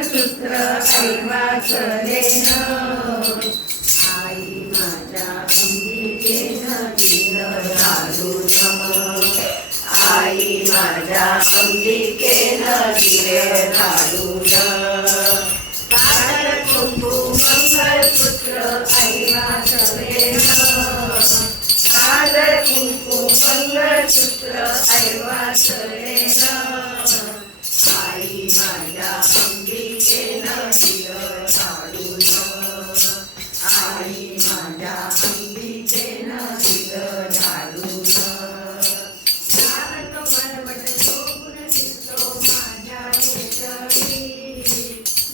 मंगळसूत्र ऐवाचलेन आई माझ्या अंबिकेनं दिलं घालून आई माझ्या अंबिकेनं दिलं घालून काल कुंकू मंगळसूत्र ऐवाचलेन काल कुंकू मंगळसूत्र ऐवाचलेन आई माझ्या अंबिकेनं दिलं घालून आई माझ्या अंबिकेनं दिलं घालून लाल कमलवट शोभून दिसतो माझ्या निजळी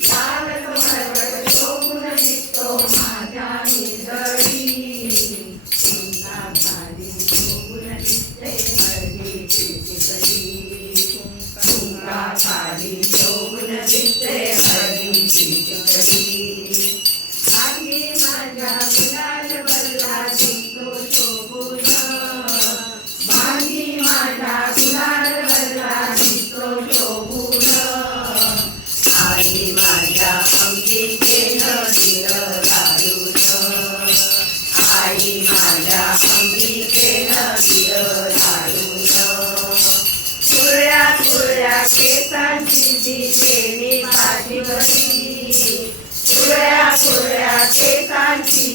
लाल कमलवट शोभून दिसतो माझ्या निजळी कुंका खाली शोभून दिसते हळदीची टिकली कुंका खाली शोभून दिसते हळदीची टिकली भांगी माझ्या गुलाल भरला दिसतो शोभून भांगी माझ्या गुलाल भरला दिसतो शोभून आई माझ्या अंबिकेनं दिलं घालून आई माझ्या अंबिकेनं दिलं घालून कुरळ्या कुरळ्या केसांची ती केली पाठीवरी कुरळ्या कुरळ्या केसांची